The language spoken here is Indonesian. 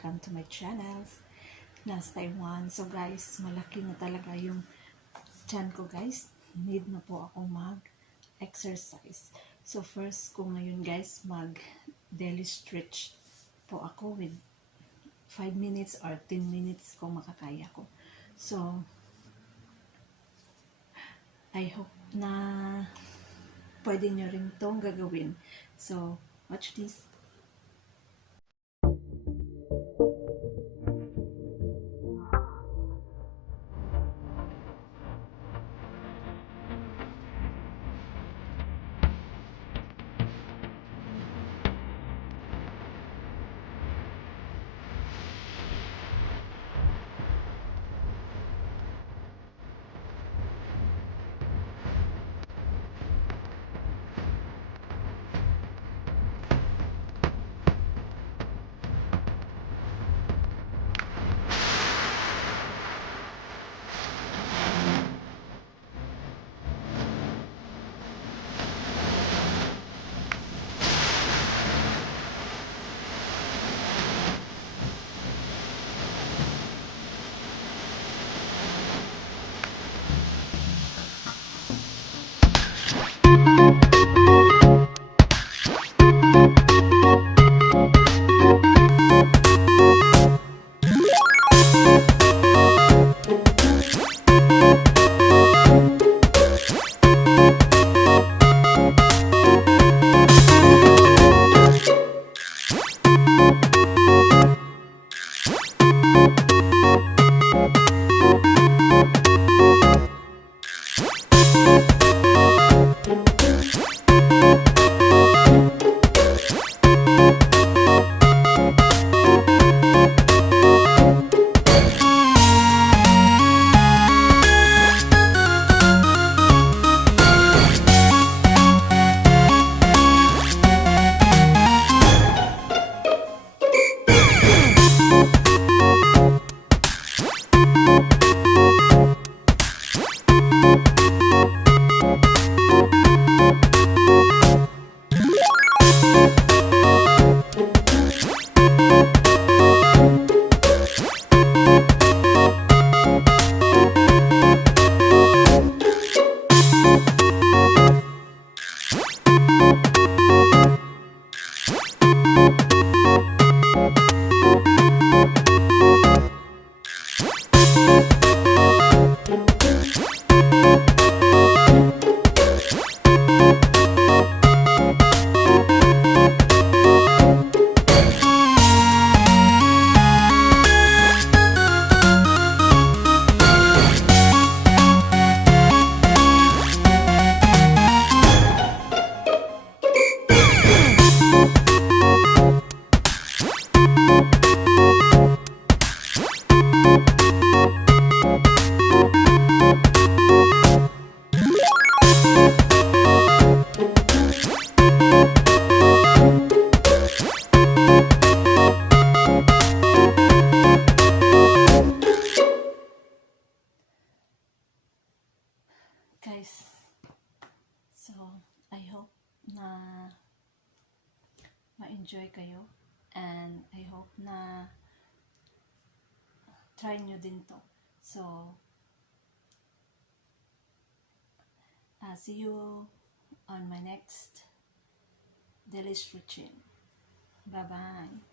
welcome to my channel, Nas Taiwan. So guys, malaki na talaga yung tiyan ko guys. Need na po ako mag-exercise. So first ko ngayon guys, mag-daily stretch po ako with 5 minutes or 10 minutes kung makakaya ko. So, I hope na pwede nyo rin itong gagawin. So, watch this. Guys, so I hope na ma-enjoy kayo and I hope na try nyo din to. So, see you on my next daily stretching. Bye-bye.